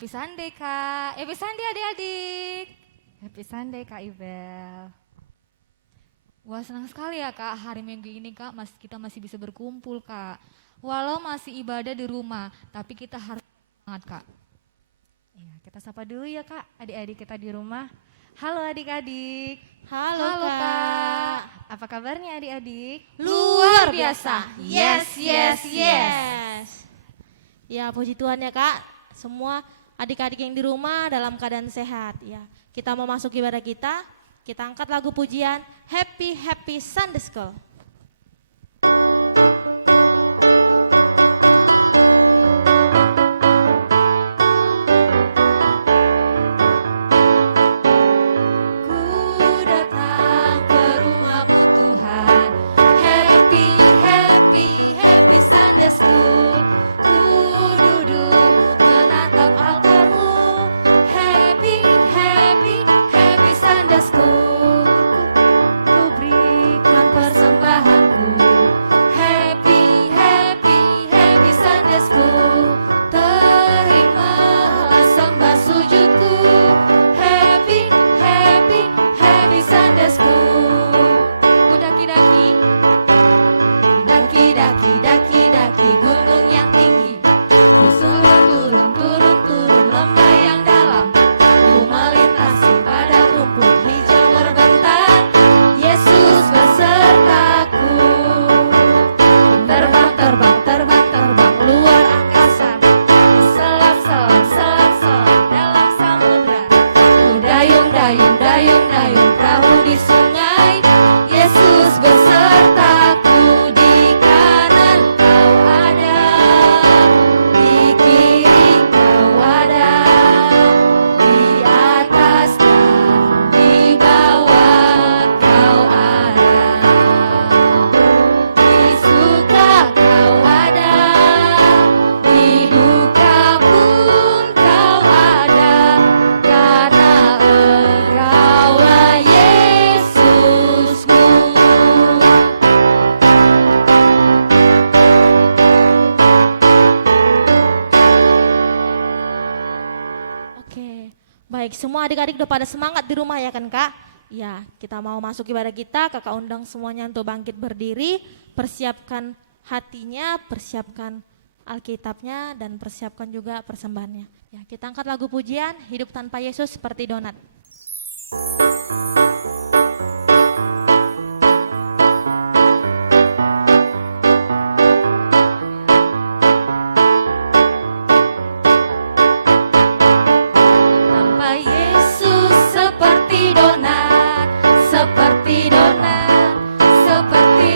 Happy Sunday Kak, Happy Sunday adik-adik. Happy Sunday Kak Ibel. Wah senang sekali ya Kak, hari Minggu ini Kak kita masih bisa berkumpul Kak. Walau masih ibadah di rumah, tapi kita harus semangat Kak. Ya, kita sapa dulu ya Kak, adik-adik kita di rumah. Halo adik-adik. Halo Kak. Apa kabarnya adik-adik? Luar biasa. Yes, yes, yes. Ya, puji Tuhan ya Kak. Semua adik-adik yang di rumah dalam keadaan sehat ya. Kita mau masuk ibadah kita angkat lagu pujian Happy Happy Sunday School. School, ku duduk menatap altarmu. Happy, happy, happy Sunday School. Ku berikan persembahanku. Happy, happy, happy Sunday School. Terimalah sembah sujudku. Happy, happy, happy Sunday School. Ku daki-daki, daki-daki, daki gunung yang tinggi, ku turun lembah yang dalam, ku melintasi padang rumput hijau terbentang. Yesus besertaku, terbang luar angkasa, selam dalam samudra, ku dayung perahu di sungai. Yesus besertaku, di kanan kau ada, di kiri kau ada, di atas dan di bawah kau ada, di suka kau ada, di duka pun kau ada, karena Engkaulah Yesusku. Oke, baik semua adik-adik udah pada semangat di rumah ya kan Kak? Ya, kita mau masuk ibadah kita, Kakak undang semuanya untuk bangkit berdiri, persiapkan hatinya, persiapkan Alkitabnya, dan persiapkan juga persembahannya. Ya, kita angkat lagu pujian, Hidup Tanpa Yesus seperti donat. Tanpa Yesus seperti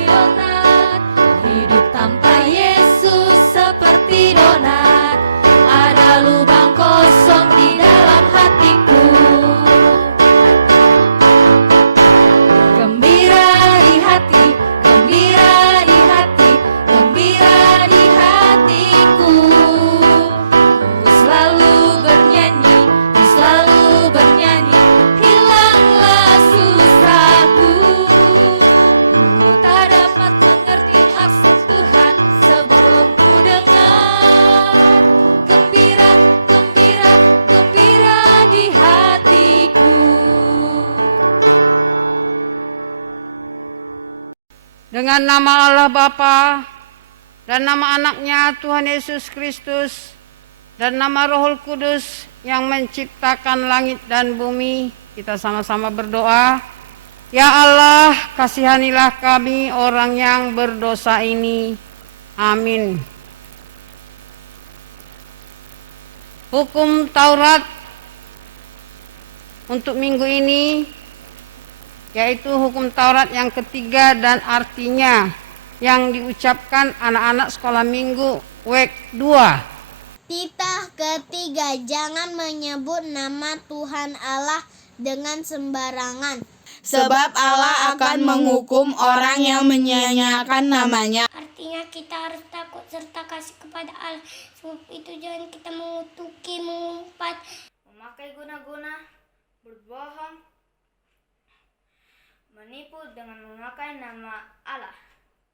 donat, hidup tanpa Yesus seperti donat, ada lubang kosong di dalam hatiku. Gembira di hati, gembira di hati, gembira di hatiku. Ku selalu bernyanyi, hilanglah susahku. Ku tak dapat mengerti maksud Tuhan sebelum ku dengar. Gembira, gembira, gembira di hatiku. Dengan nama Allah Bapa dan nama anaknya Tuhan Yesus Kristus dan nama Rohul Kudus yang menciptakan langit dan bumi, kita sama-sama berdoa. Ya Allah, kasihanilah kami orang yang berdosa ini. Amin. Hukum Taurat untuk minggu ini yaitu hukum Taurat yang ketiga dan artinya yang diucapkan anak-anak sekolah minggu WEK 2. Titah ketiga, jangan menyebut nama Tuhan Allah dengan sembarangan. Sebab Allah akan menghukum orang yang menyia-nyiakan namanya. Artinya kita harus takut serta kasih kepada Allah. Sebab itu jangan kita mengutuki, mengumpat, memakai guna-guna, berbohong, menipu dengan memakai nama Allah.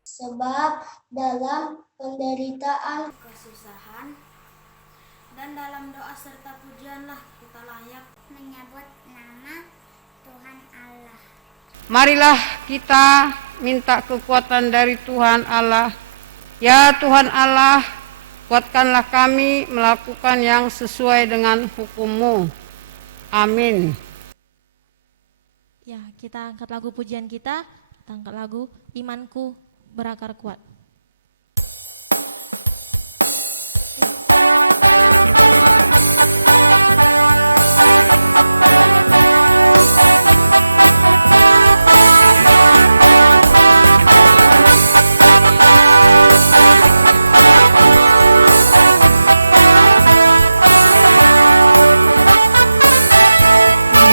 Sebab dalam penderitaan, kesusahan, Dan dalam doa serta pujianlah kita layak menyebut nama Tuhan Allah. Marilah kita minta kekuatan dari Tuhan Allah. Ya Tuhan Allah, kuatkanlah kami melakukan yang sesuai dengan hukum-Mu. Amin. Ya, kita angkat lagu pujian kita angkat lagu Imanku Berakar Kuat.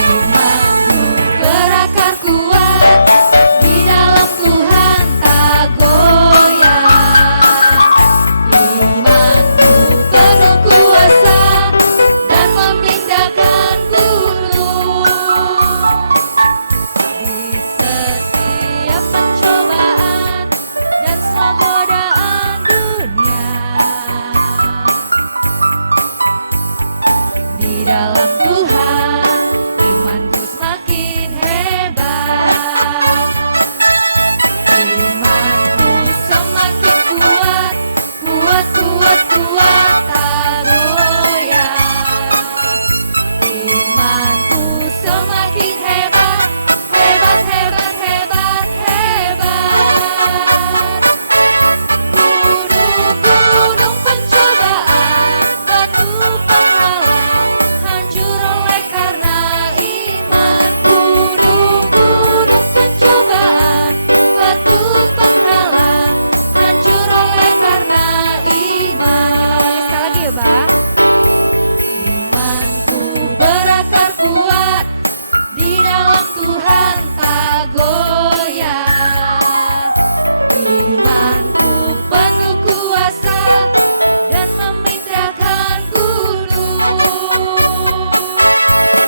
Imanku berakar kuat, di dalam Tuhan tak goyah. Imanku penuh kuasa dan memindahkan gunung. Di setiap pencobaan dan semua godaan dunia, di dalam Tuhan imanku semakin hebat. Imanku semakin kuat, kuat, kuat, kuat, tak goyah. Imanku semakin hebat, hebat, hebat, hebat, hebat. Gunung-gunung pencobaan, batu penghalang, hancur oleh karena iman. Gunung-gunung pencobaan, batu penghalang, hancur oleh karena iman. Kita ulangi sekali lagi ya, Bang. Imanku berakar kuat, di dalam Tuhan tak goyah. Imanku penuh kuasa dan memindahkan gunung.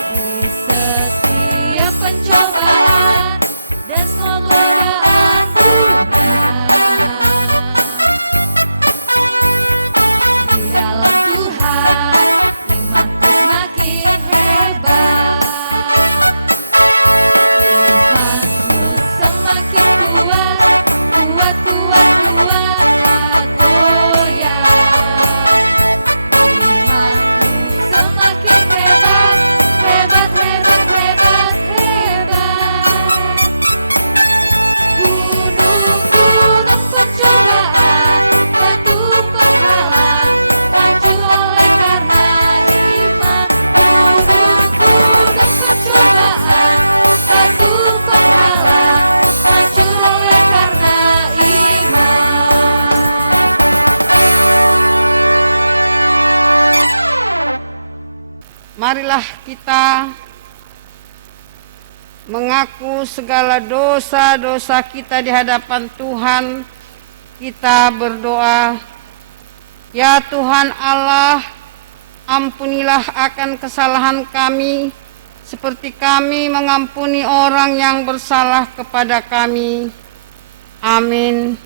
Di setiap pencobaan dan semua godaan dunia, di dalam Tuhan imanku semakin hebat. Imanku semakin kuat, kuat, kuat, kuat, tak goyah. Imanku semakin hebat, hebat, hebat, hebat, hebat. Gunung-gunung pencobaan, batu penghalang, hancur oleh karena iman. Gunung-gunung pencobaan, batu penghalang, hancur oleh karena iman. Marilah kita mengaku segala dosa-dosa kita di hadapan Tuhan. Kita berdoa, ya Tuhan Allah, ampunilah akan kesalahan kami, seperti kami mengampuni orang yang bersalah kepada kami. Amin.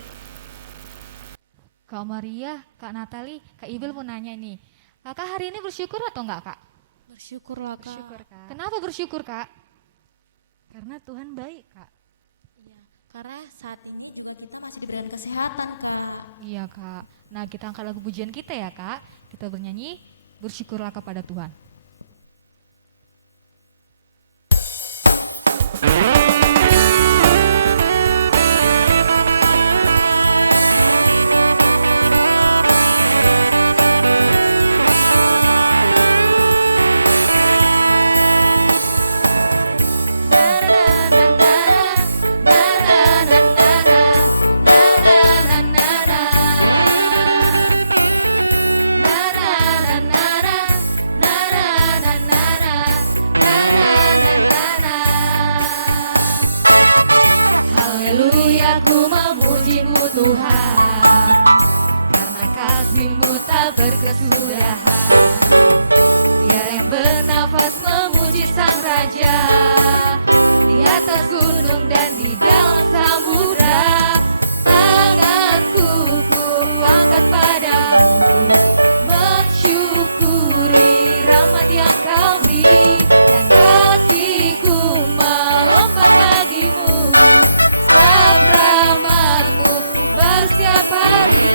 Kak Maria, Kak Natali, Kak Ibel mau nanya nih. Kakak hari ini bersyukur atau enggak, Kak? Bersyukurlah Kak. Bersyukur, Kak. Kenapa bersyukur, Kak? Karena Tuhan baik, Kak. Iya, karena saat ini Ibu Rita masih diberikan kesehatan Kak. Iya, Kak. Nah, kita angkat lagu pujian kita ya, Kak. Kita bernyanyi, bersyukurlah kepada Tuhan. Haleluya, ku memuji-Mu Tuhan, karena kasih-Mu tak berkesudahan. Biar yang bernafas memuji Sang Raja, di atas gunung dan di dalam samudra. tanganku ku angkat padamu, mensyukuri rahmat yang kau beri, dan kakiku melompat bagimu, sebab rahmatmu bersiap hari.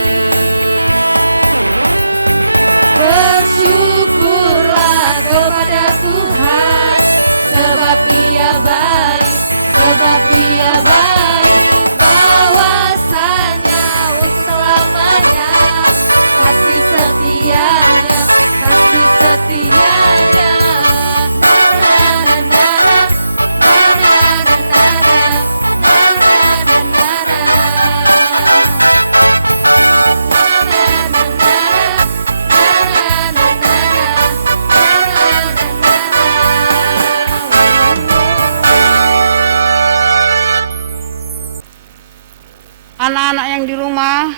Bersyukurlah kepada Tuhan, sebab Ia baik, bahwasanya untuk selamanya kasih setianya, na na na na na, na na na na na, na na na na na. Anak-anak yang di rumah,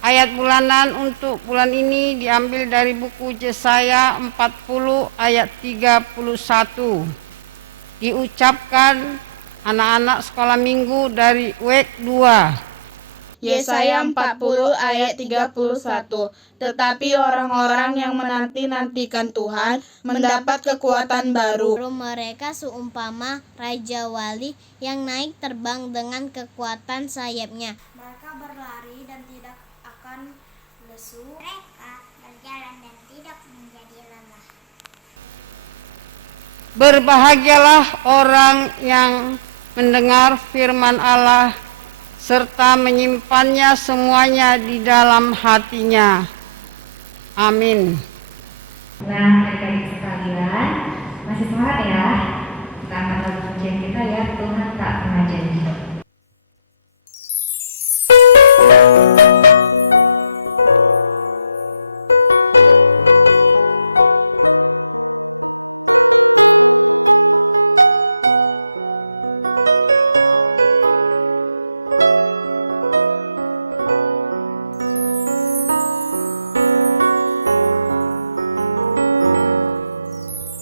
ayat bulanan untuk bulan ini diambil dari buku Yesaya 40 ayat 31. Diucapkan anak-anak sekolah minggu dari WEK 2. Yesaya 40 ayat 31. Tetapi orang-orang yang menanti-nantikan Tuhan mendapat kekuatan baru. Mereka seumpama Raja Wali yang naik terbang dengan kekuatan sayapnya. Mereka berlari dan tidak akan lesu. Mereka berjalan dan tidak menjadi lelah. Berbahagialah orang yang mendengar firman Allah serta menyimpannya semuanya di dalam hatinya. Amin. Nah, adik-adik sekalian, masih semangat ya? Kita angkat lagu pujian kita ya, Tuhan tak pernah janji.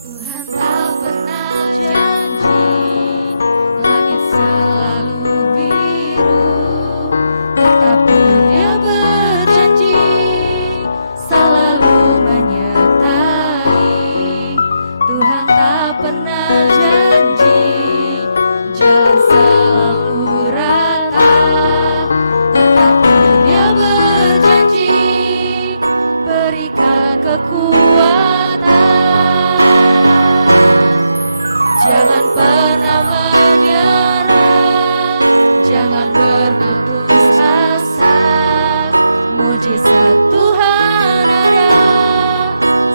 Tuhan tak pernah janji, langit selalu biru, tetapi Dia berjanji selalu menyertai. Tuhan tak pernah janji jalan selalu rata, tetapi Dia berjanji berikan kekuatan. Jangan pernah menyerah, jangan berputus asa. Mujizat Tuhan ada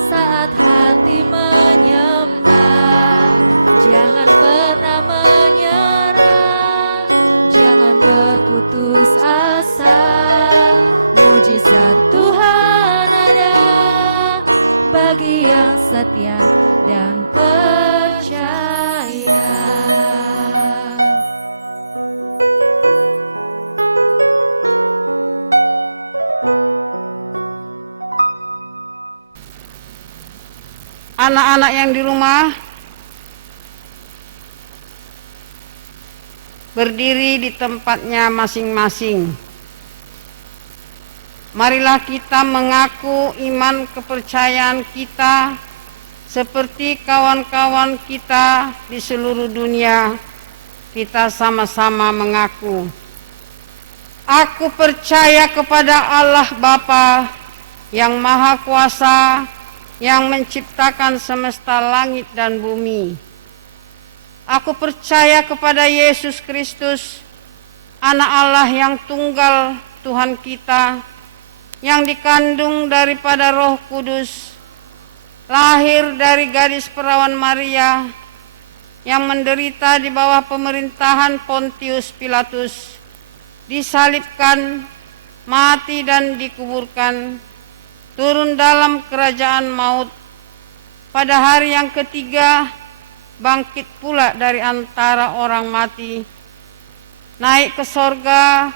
saat hati menyembah. Jangan pernah menyerah, jangan berputus asa. Mujizat Tuhan ada bagi yang setia dan percaya. Anak-anak yang di rumah, berdiri di tempatnya masing-masing. Marilah kita mengaku iman kepercayaan kita seperti kawan-kawan kita di seluruh dunia. Kita sama-sama mengaku, aku percaya kepada Allah Bapa yang Maha Kuasa, yang menciptakan semesta langit dan bumi. Aku percaya kepada Yesus Kristus, Anak Allah yang tunggal Tuhan kita, yang dikandung daripada Roh Kudus, lahir dari gadis perawan Maria, yang menderita di bawah pemerintahan Pontius Pilatus, disalibkan, mati dan dikuburkan, turun dalam kerajaan maut. Pada hari yang ketiga, bangkit pula dari antara orang mati, naik ke sorga,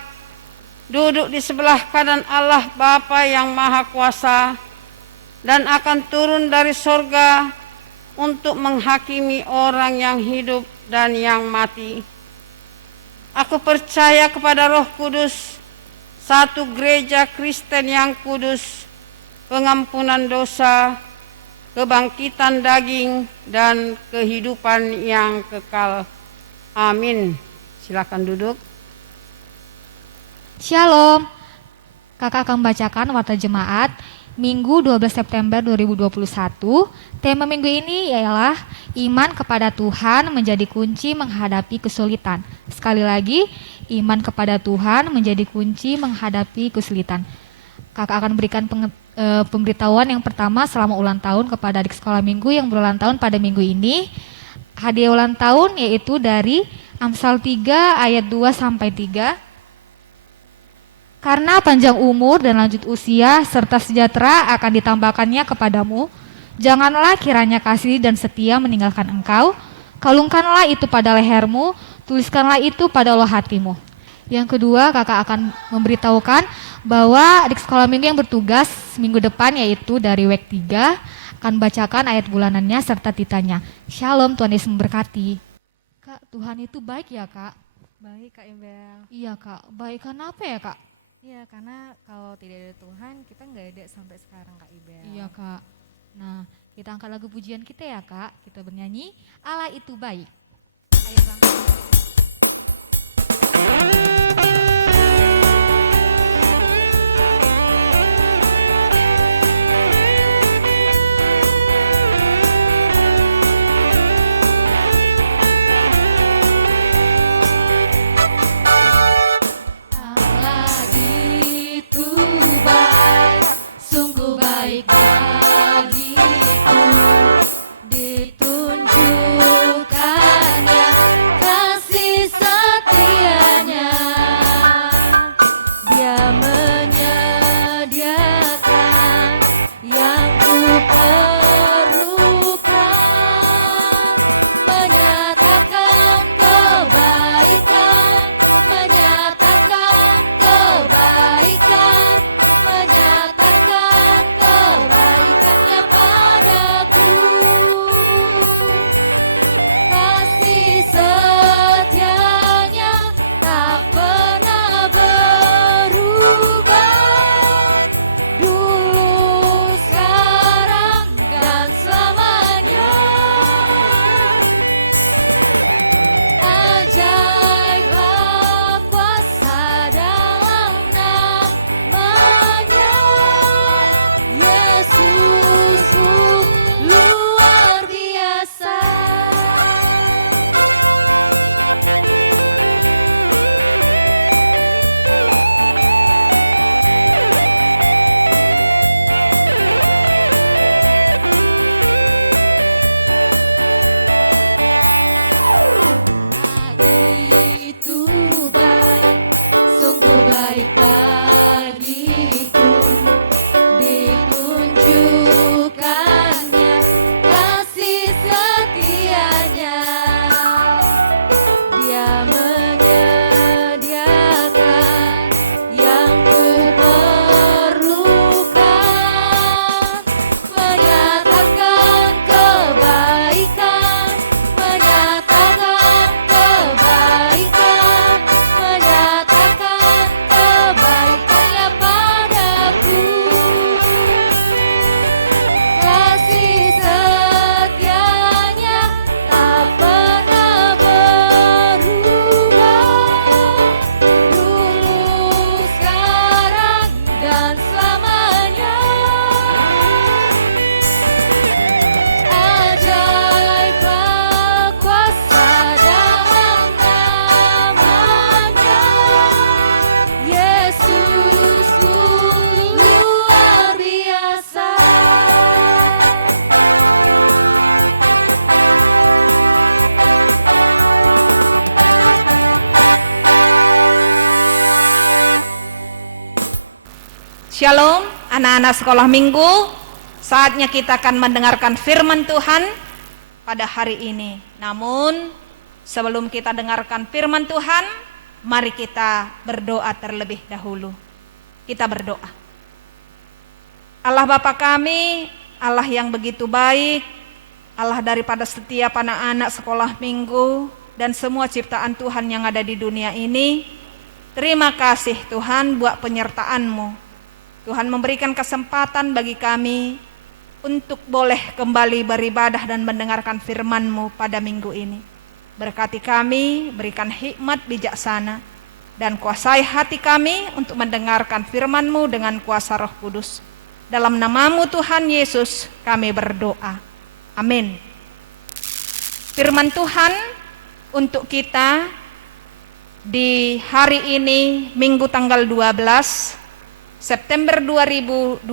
duduk di sebelah kanan Allah Bapa yang Maha Kuasa, dan akan turun dari sorga untuk menghakimi orang yang hidup dan yang mati. Aku percaya kepada Roh Kudus, satu gereja Kristen yang kudus, pengampunan dosa, kebangkitan daging, dan kehidupan yang kekal. Amin. Silakan duduk. Shalom. Kakak akan membacakan warta jemaat Minggu 12 September 2021. Tema minggu ini ialah iman kepada Tuhan menjadi kunci menghadapi kesulitan. Sekali lagi, iman kepada Tuhan menjadi kunci menghadapi kesulitan. Kakak akan berikan pemberitahuan yang pertama selama ulang tahun kepada adik sekolah minggu yang berulang tahun pada minggu ini. Hadiah ulang tahun yaitu dari Amsal 3 ayat 2 sampai 3. Karena panjang umur dan lanjut usia serta sejahtera akan ditambahkannya kepadamu, janganlah kiranya kasih dan setia meninggalkan engkau. Kalungkanlah itu pada lehermu, tuliskanlah itu pada loh hatimu. Yang kedua, kakak akan memberitahukan bahwa adik sekolah minggu yang bertugas minggu depan yaitu dari WEK 3 akan bacakan ayat bulanannya serta titanya. Shalom, Tuhan Yesus memberkati. Kak, Tuhan itu baik ya kak? Baik Kak Ibel. Iya kak, baik karena apa ya kak? Iya, karena kalau tidak ada Tuhan kita nggak ada sampai sekarang Kak Ibel. Iya kak. Nah, kita angkat lagu pujian kita ya kak. Kita bernyanyi Allah itu baik. Ayo bang. Shalom anak-anak sekolah minggu, saatnya kita akan mendengarkan firman Tuhan pada hari ini. Namun sebelum kita dengarkan firman Tuhan, mari kita berdoa terlebih dahulu. Kita berdoa. Allah Bapa kami, Allah yang begitu baik, Allah daripada setiap anak-anak sekolah minggu, dan semua ciptaan Tuhan yang ada di dunia ini. Terima kasih Tuhan buat penyertaan-Mu. Tuhan memberikan kesempatan bagi kami untuk boleh kembali beribadah dan mendengarkan firman-Mu pada minggu ini. Berkati kami, berikan hikmat bijaksana, dan kuasai hati kami untuk mendengarkan firman-Mu dengan kuasa Roh Kudus. Dalam nama-Mu Tuhan Yesus kami berdoa. Amin. Firman Tuhan untuk kita di hari ini, Minggu tanggal 12 September 2021,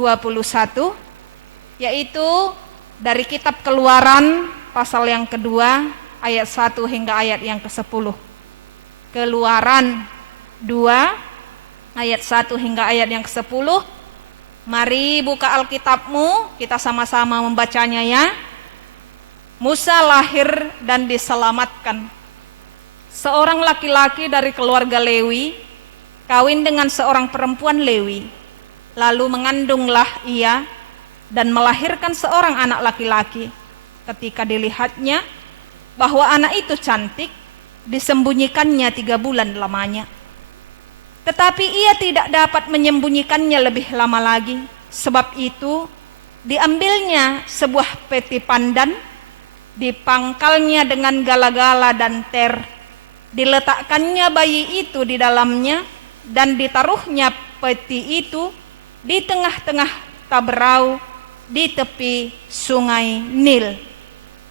yaitu dari kitab Keluaran pasal yang kedua ayat 1 hingga ayat yang ke-10. Keluaran 2 ayat 1 hingga ayat yang ke-10. Mari buka Alkitabmu, kita sama-sama membacanya ya. Musa lahir dan diselamatkan. Seorang laki-laki dari keluarga Lewi kawin dengan seorang perempuan Lewi. Lalu mengandunglah ia dan melahirkan seorang anak laki-laki. Ketika dilihatnya bahwa anak itu cantik, disembunyikannya 3 bulan lamanya. Tetapi ia tidak dapat menyembunyikannya lebih lama lagi. Sebab itu diambilnya sebuah peti pandan, dipangkalnya dengan gala-gala dan ter, diletakkannya bayi itu di dalamnya, dan ditaruhnya peti itu di tengah-tengah taberau di tepi sungai Nil.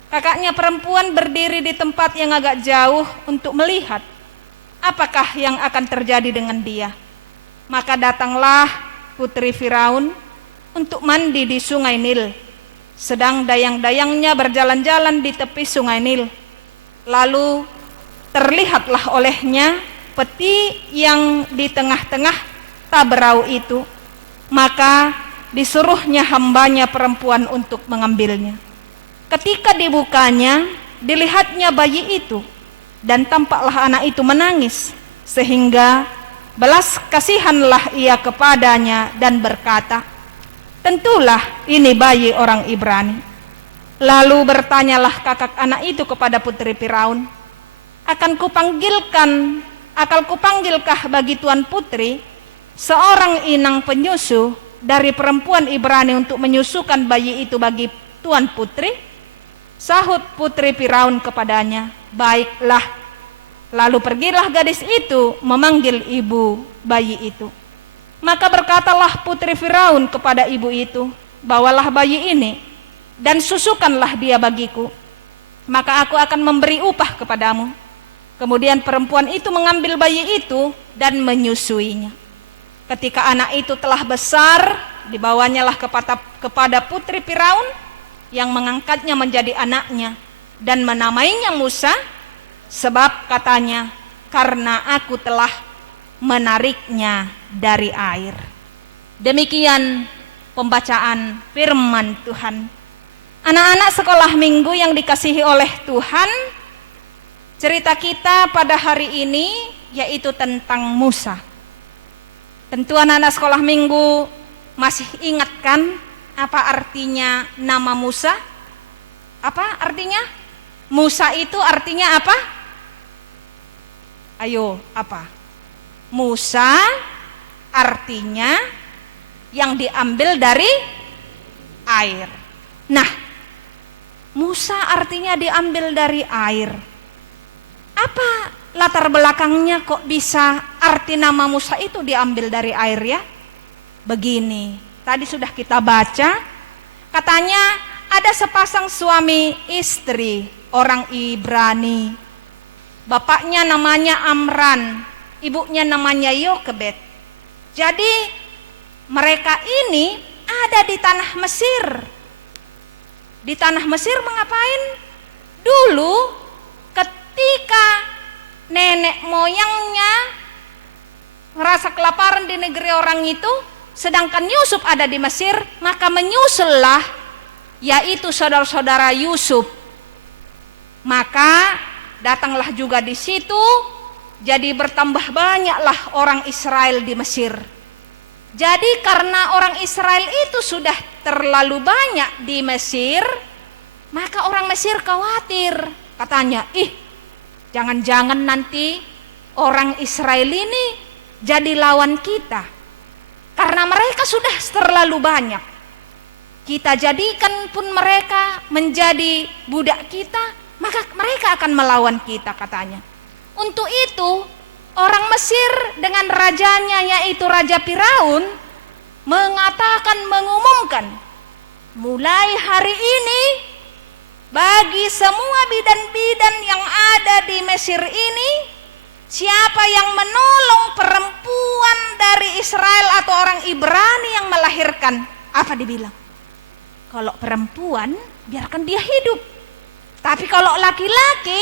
Kakaknya perempuan berdiri di tempat yang agak jauh untuk melihat apakah yang akan terjadi dengan dia. Maka datanglah putri Firaun untuk mandi di sungai Nil, sedang dayang-dayangnya berjalan-jalan di tepi sungai Nil. Lalu terlihatlah olehnya peti yang di tengah-tengah taberau itu. Maka disuruhnya hambanya perempuan untuk mengambilnya. Ketika dibukanya, dilihatnya bayi itu, dan tampaklah anak itu menangis, sehingga belas kasihanlah ia kepadanya dan berkata, tentulah ini bayi orang Ibrani. Lalu bertanyalah kakak anak itu kepada putri Firaun, akan kupanggilkah bagi tuan putri seorang inang penyusu dari perempuan Ibrani untuk menyusukan bayi itu bagi tuan putri? Sahut putri Firaun kepadanya, baiklah. Lalu pergilah gadis itu memanggil ibu bayi itu. Maka berkatalah putri Firaun kepada ibu itu, bawalah bayi ini dan susukanlah dia bagiku, maka aku akan memberi upah kepadamu. Kemudian perempuan itu mengambil bayi itu dan menyusuinya. Ketika anak itu telah besar, dibawanyalah kepada putri Firaun, yang mengangkatnya menjadi anaknya dan menamainya Musa, sebab katanya, karena aku telah menariknya dari air. Demikian pembacaan firman Tuhan. Anak-anak sekolah minggu yang dikasihi oleh Tuhan, cerita kita pada hari ini yaitu tentang Musa. Tentu anak-anak sekolah minggu masih ingat kan apa artinya nama Musa? Apa artinya? Musa itu artinya apa? Ayo, apa? Musa artinya yang diambil dari air. Nah, Musa artinya diambil dari air. Apa latar belakangnya kok bisa arti nama Musa itu diambil dari air ya? Begini, tadi sudah kita baca, katanya ada sepasang suami istri orang Ibrani. Bapaknya namanya Amran, ibunya namanya Yokebed. Jadi mereka ini ada di tanah Mesir. Di tanah Mesir mengapain? Dulu ketika nenek moyangnya merasa kelaparan di negeri orang itu, sedangkan Yusuf ada di Mesir, maka menyusullah yaitu saudara-saudara Yusuf. Maka datanglah juga di situ, jadi bertambah banyaklah orang Israel di Mesir. Jadi karena orang Israel itu sudah terlalu banyak di Mesir, maka orang Mesir khawatir. Katanya, Jangan-jangan nanti orang Israel ini jadi lawan kita. Karena mereka sudah terlalu banyak. Kita jadikan pun mereka menjadi budak kita, maka mereka akan melawan kita katanya. Untuk itu orang Mesir dengan rajanya yaitu Raja Firaun mengumumkan, mulai hari ini bagi semua bidan-bidan yang ada di Mesir ini, siapa yang menolong perempuan dari Israel atau orang Ibrani yang melahirkan, apa dibilang? Kalau perempuan biarkan dia hidup, tapi kalau laki-laki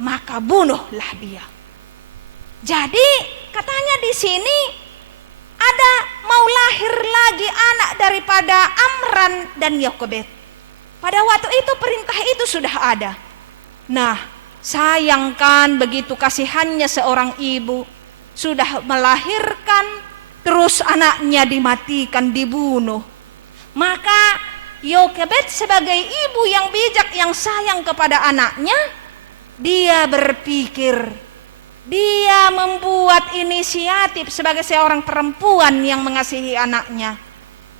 maka bunuhlah dia. Jadi katanya di sini ada mau lahir lagi anak daripada Amran dan Yokebed. Pada waktu itu perintah itu sudah ada. Nah, sayangkan begitu kasihannya seorang ibu sudah melahirkan, terus anaknya dimatikan, dibunuh. Maka Yokebed sebagai ibu yang bijak, yang sayang kepada anaknya, dia berpikir, dia membuat inisiatif sebagai seorang perempuan yang mengasihi anaknya.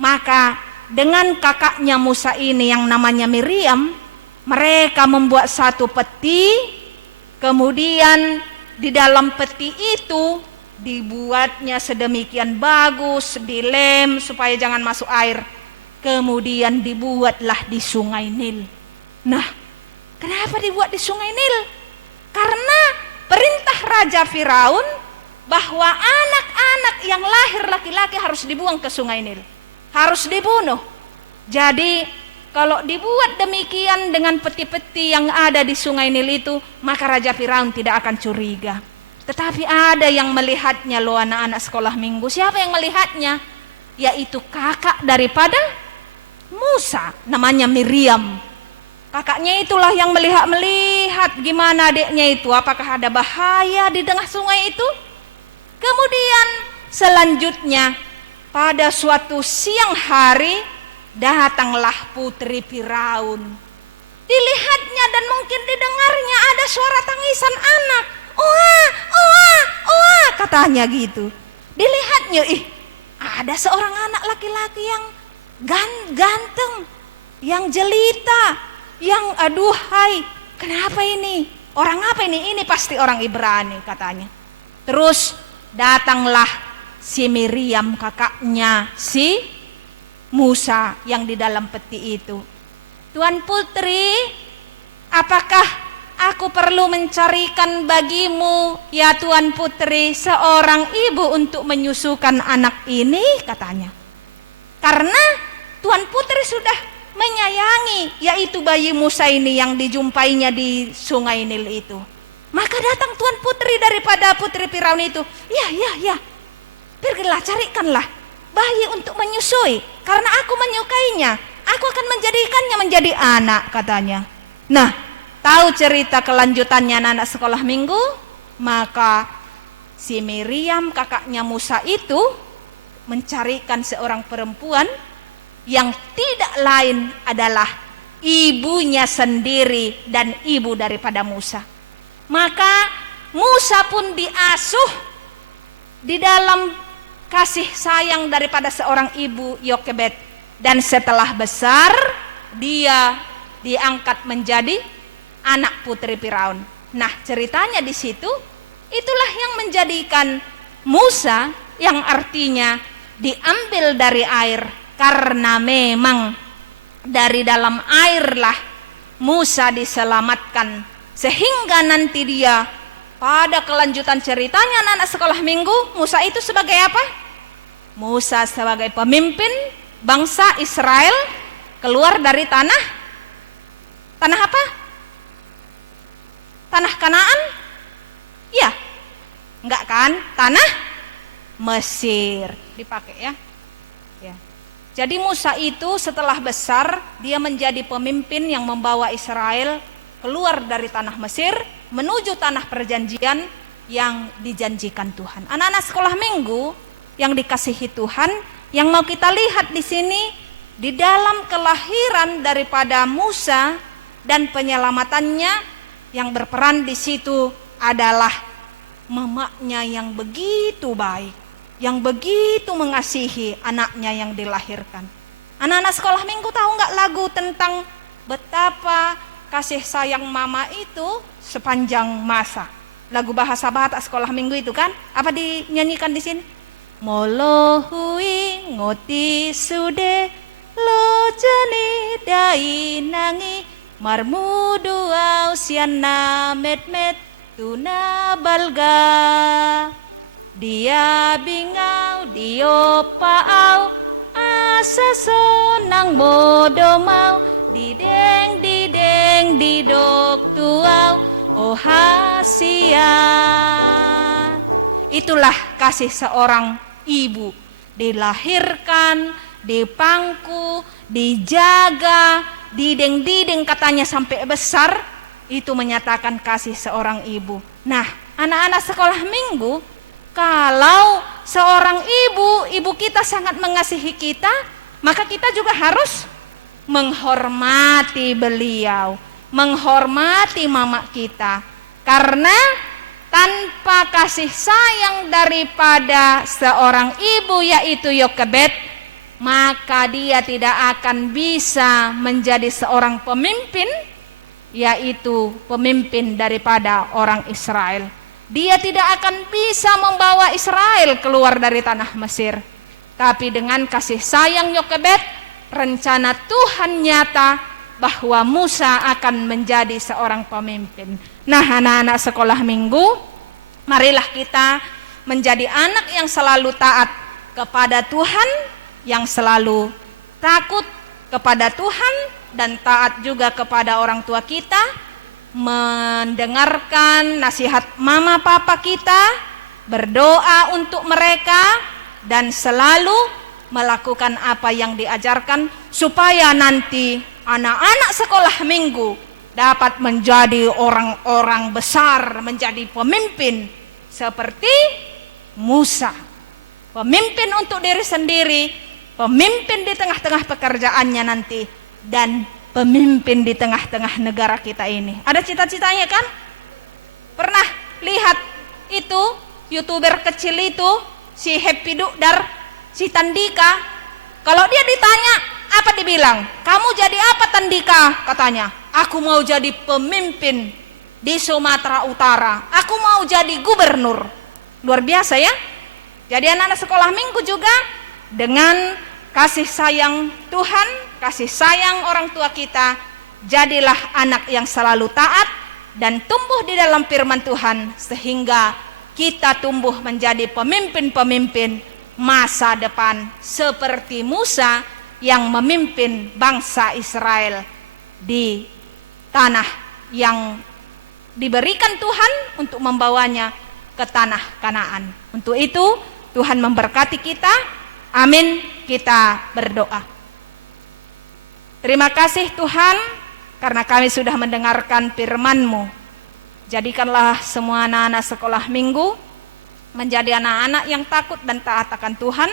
Maka dengan kakaknya Musa ini yang namanya Miriam, mereka membuat satu peti, kemudian di dalam peti itu dibuatnya sedemikian bagus, dilem supaya jangan masuk air. Kemudian dibuatlah di Sungai Nil. Nah, kenapa dibuat di Sungai Nil? Karena perintah Raja Firaun bahwa anak-anak yang lahir laki-laki harus dibuang ke Sungai Nil, harus dibunuh. Jadi kalau dibuat demikian dengan peti-peti yang ada di Sungai Nil itu, maka Raja Firaun tidak akan curiga. Tetapi ada yang melihatnya loh anak-anak sekolah minggu. Siapa yang melihatnya? Yaitu kakak daripada Musa, namanya Miriam. Kakaknya itulah yang melihat gimana adiknya itu, apakah ada bahaya di tengah sungai itu. Kemudian selanjutnya pada suatu siang hari datanglah putri Firaun. Dilihatnya dan mungkin didengarnya ada suara tangisan anak. Oa, oa, oa, katanya gitu. Dilihatnya, ada seorang anak laki-laki yang ganteng, yang jelita, yang aduhai, kenapa ini? Orang apa ini? Ini pasti orang Ibrani katanya. Terus datanglah si Miriam, kakaknya si Musa yang di dalam peti itu. Tuan Putri, apakah aku perlu mencarikan bagimu, ya Tuan Putri, seorang ibu untuk menyusukan anak ini? Katanya. Karena Tuan Putri sudah menyayangi, yaitu bayi Musa ini yang dijumpainya di Sungai Nil itu. Maka datang Tuan Putri daripada putri Firaun itu. Ya, pergilah carikanlah bayi untuk menyusui, karena aku menyukainya. Aku akan menjadikannya menjadi anak, katanya. Nah, tahu cerita kelanjutannya anak sekolah minggu? Maka si Miriam kakaknya Musa itu mencarikan seorang perempuan yang tidak lain adalah ibunya sendiri dan ibu daripada Musa. Maka Musa pun diasuh di dalam kasih sayang daripada seorang ibu Yokebed, dan setelah besar dia diangkat menjadi anak putri Firaun. Nah, ceritanya di situ itulah yang menjadikan Musa, yang artinya diambil dari air, karena memang dari dalam airlah Musa diselamatkan, sehingga nanti dia pada kelanjutan ceritanya anak-anak sekolah minggu, Musa itu sebagai apa? Musa sebagai pemimpin bangsa Israel keluar dari tanah apa? Tanah Kanaan? Ya, enggak kan? Tanah Mesir dipakai ya. Jadi Musa itu setelah besar dia menjadi pemimpin yang membawa Israel keluar dari tanah Mesir menuju tanah perjanjian yang dijanjikan Tuhan. Anak-anak sekolah minggu yang dikasihi Tuhan, yang mau kita lihat di sini di dalam kelahiran daripada Musa dan penyelamatannya, yang berperan di situ adalah mamanya yang begitu baik, yang begitu mengasihi anaknya yang dilahirkan. Anak-anak sekolah minggu tahu nggak lagu tentang betapa kasih sayang mama itu sepanjang masa? Lagu bahasa Batak sekolah minggu itu kan? Apa dinyanyikan di sini? Molo hui ngoti sude lo jani dai nangi marmudu au sianna met tuna balga dia bingau dio paau asa sonang modo mau dideng didok tuau oh hasia. Itulah kasih seorang ibu, dilahirkan, dipangku, dijaga, dideng katanya sampai besar. Itu menyatakan kasih seorang ibu. Nah, anak-anak sekolah minggu, kalau seorang ibu kita sangat mengasihi kita, maka kita juga harus menghormati beliau, menghormati mama kita. Karena tanpa kasih sayang daripada seorang ibu, yaitu Yokebed, maka dia tidak akan bisa menjadi seorang pemimpin, yaitu pemimpin daripada orang Israel. Dia tidak akan bisa membawa Israel keluar dari tanah Mesir. Tapi dengan kasih sayang Yokebed, rencana Tuhan nyata bahwa Musa akan menjadi seorang pemimpin. Nah, anak-anak sekolah minggu, marilah kita menjadi anak yang selalu taat kepada Tuhan, yang selalu takut kepada Tuhan, dan taat juga kepada orang tua kita, mendengarkan nasihat mama papa kita, berdoa untuk mereka, dan selalu melakukan apa yang diajarkan supaya nanti anak-anak sekolah minggu dapat menjadi orang-orang besar, menjadi pemimpin seperti Musa. Pemimpin untuk diri sendiri, pemimpin di tengah-tengah pekerjaannya nanti, dan pemimpin di tengah-tengah negara kita ini. Ada cita-citanya kan? Pernah lihat itu YouTuber kecil itu, si Happy Dukdar, si Tandika. Kalau dia ditanya, apa dibilang? Kamu jadi apa Tandika? Katanya, aku mau jadi pemimpin di Sumatera Utara. Aku mau jadi gubernur. Luar biasa ya. Jadi anak-anak sekolah minggu juga dengan kasih sayang Tuhan, kasih sayang orang tua kita, jadilah anak yang selalu taat dan tumbuh di dalam firman Tuhan, sehingga kita tumbuh menjadi pemimpin-pemimpin masa depan seperti Musa yang memimpin bangsa Israel di tanah yang diberikan Tuhan untuk membawanya ke tanah Kanaan. Untuk itu Tuhan memberkati kita. Amin. Kita berdoa. Terima kasih Tuhan karena kami sudah mendengarkan firman-Mu. Jadikanlah semua anak-anak sekolah minggu menjadi anak-anak yang takut dan taat akan Tuhan,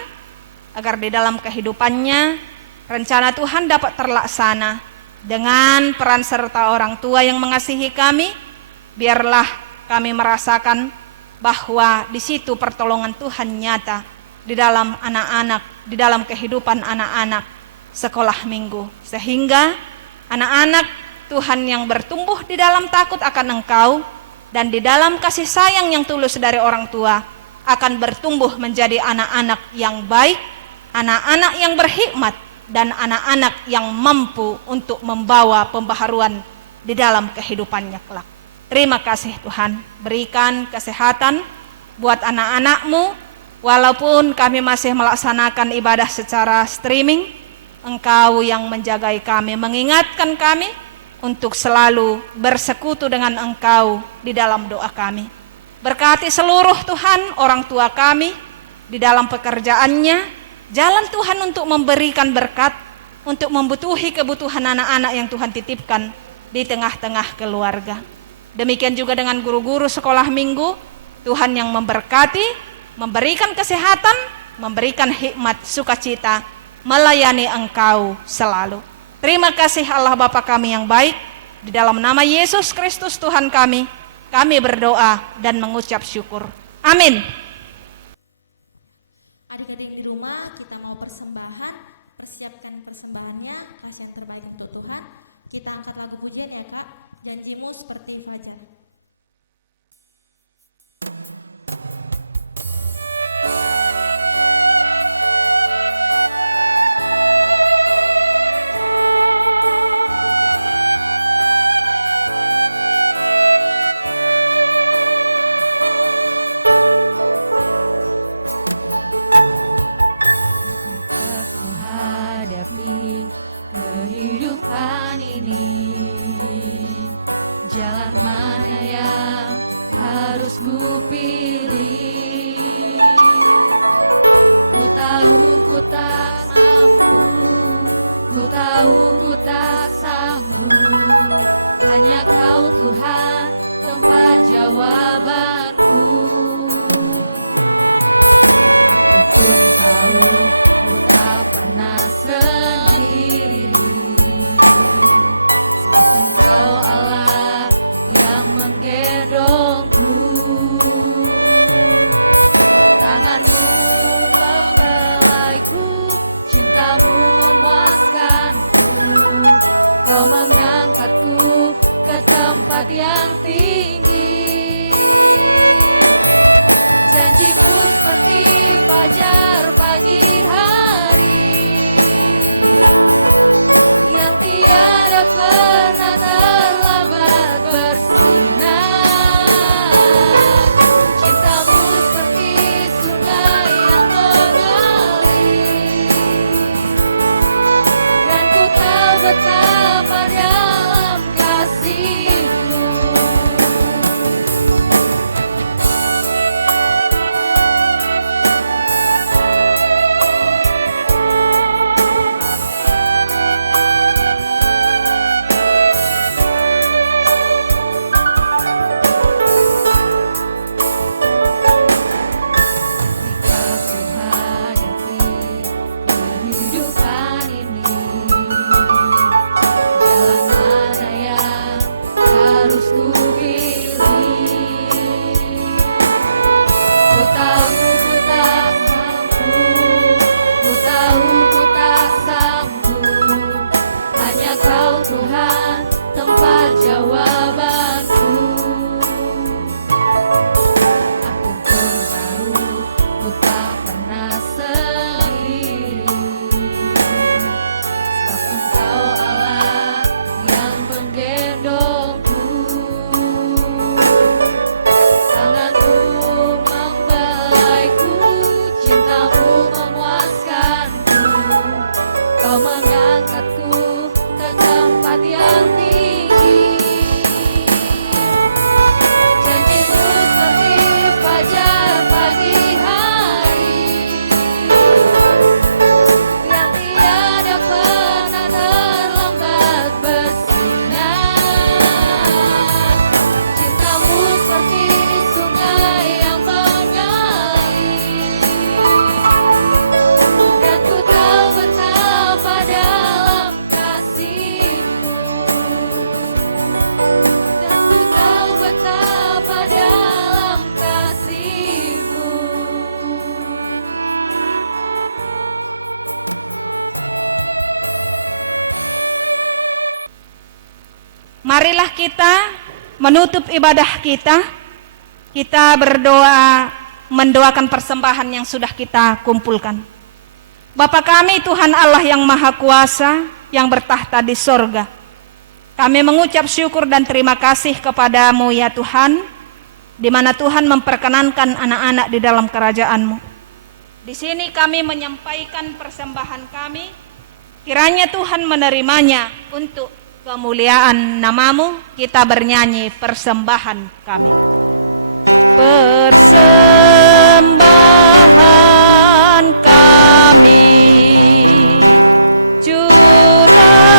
agar di dalam kehidupannya rencana Tuhan dapat terlaksana. Dengan peran serta orang tua yang mengasihi kami, biarlah kami merasakan bahwa di situ pertolongan Tuhan nyata di dalam anak-anak, di dalam kehidupan anak-anak sekolah minggu, sehingga anak-anak Tuhan yang bertumbuh di dalam takut akan Engkau dan di dalam kasih sayang yang tulus dari orang tua akan bertumbuh menjadi anak-anak yang baik, anak-anak yang berhikmat, dan anak-anak yang mampu untuk membawa pembaharuan di dalam kehidupannya kelak. Terima kasih Tuhan, berikan kesehatan buat anak-anak-Mu. Walaupun kami masih melaksanakan ibadah secara streaming, Engkau yang menjagai kami, mengingatkan kami untuk selalu bersekutu dengan Engkau di dalam doa kami. Berkati seluruh Tuhan orang tua kami di dalam pekerjaannya, jalan Tuhan untuk memberikan berkat, untuk membutuhi kebutuhan anak-anak yang Tuhan titipkan di tengah-tengah keluarga. Demikian juga dengan guru-guru sekolah minggu, Tuhan yang memberkati, memberikan kesehatan, memberikan hikmat, sukacita, melayani Engkau selalu. Terima kasih Allah Bapa kami yang baik. Di dalam nama Yesus Kristus Tuhan kami berdoa dan mengucap syukur. Amin. Adik-adik di rumah, kita mau persembahan, persiapkan persembahannya, kasih yang terbaik untuk Tuhan. Kita angkat lagu pujian ya Kak, janjimu seperti fajar. Aku hadapi kehidupan ini, jalan mana yang harus ku pilih? Ku tahu ku tak mampu, ku tahu ku tak sanggup. Hanya Kau Tuhan tempat jawabanku. Aku pun tahu ku tak pernah sendiri, sebab Engkau Allah yang menggendongku. Tanganmu membelaiku, cintamu memuaskanku. Kau mengangkatku ke tempat yang tinggi. Janjimu seperti fajar pagi hari, yang tiada pernah terlambat bersinar. Cintamu seperti sungai yang mengalir, dan ku tahu betapa dalam kasih-Mu. Tuhan tempat jawabanku. Aku pun tahu ku tak pernah sendiri, sebab Engkau Allah yang menggendongku. Tanganmu membelaiku, cintamu memuaskanku. Kau mengangkatku ke tempat yang tinggi. Janjimu seperti fajar pagi hari, yang tiada pernah terlambat bersinar. Cintamu seperti sungai yang mengalir, dan ku tahu betapa dalam kasih-Mu, dan ku tahu betapa dalam kasih-Mu. Marilah kita menutup ibadah kita. Kita berdoa, mendoakan persembahan yang sudah kita kumpulkan. Bapa kami Tuhan Allah yang Maha Kuasa, yang bertahta di sorga, kami mengucap syukur dan terima kasih kepada-Mu ya Tuhan, di mana Tuhan memperkenankan anak-anak di dalam kerajaan-Mu. Di sini kami menyampaikan persembahan kami, kiranya Tuhan menerimanya untuk kemuliaan nama-Mu. Kita bernyanyi persembahan kami. Persembahan kami, curahkan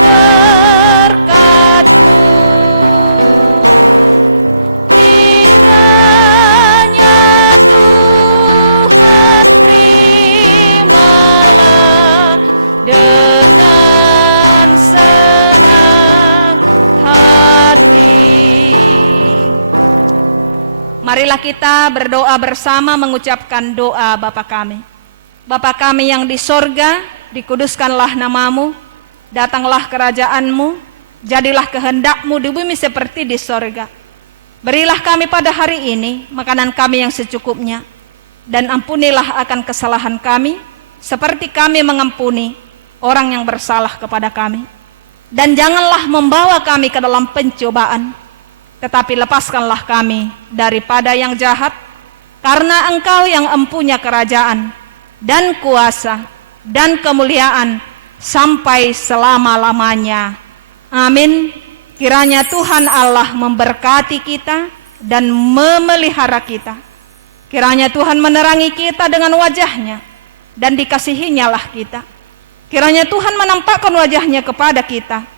berkat-Mu, kiranya Tuhan terimalah dengan senang Marilah kita berdoa bersama mengucapkan doa Bapa kami. Bapa kami yang di sorga, dikuduskanlah namamu, datanglah kerajaanmu, jadilah kehendak-Mu di bumi seperti di sorga. Berilah kami pada hari ini makanan kami yang secukupnya, dan ampunilah akan kesalahan kami, seperti kami mengampuni orang yang bersalah kepada kami. Dan janganlah membawa kami ke dalam pencobaan, tetapi lepaskanlah kami daripada yang jahat, karena Engkau yang empunya kerajaan, dan kuasa, dan kemuliaan, sampai selama-lamanya. Amin. Kiranya Tuhan Allah memberkati kita dan memelihara kita. Kiranya Tuhan menerangi kita dengan wajah-Nya, dan dikasihinya lah kita. Kiranya Tuhan menampakkan wajah-Nya kepada kita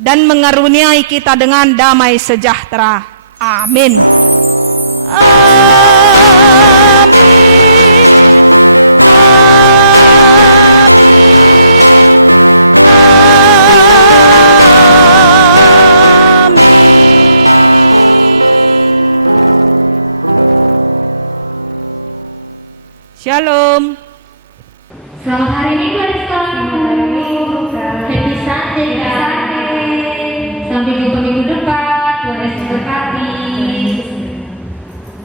dan mengaruniai kita dengan damai sejahtera. Amin. Amin. Shalom. Selamat hari Minggu dan sekolah Minggu. Happy Sunday. Sampai jumpa minggu depan.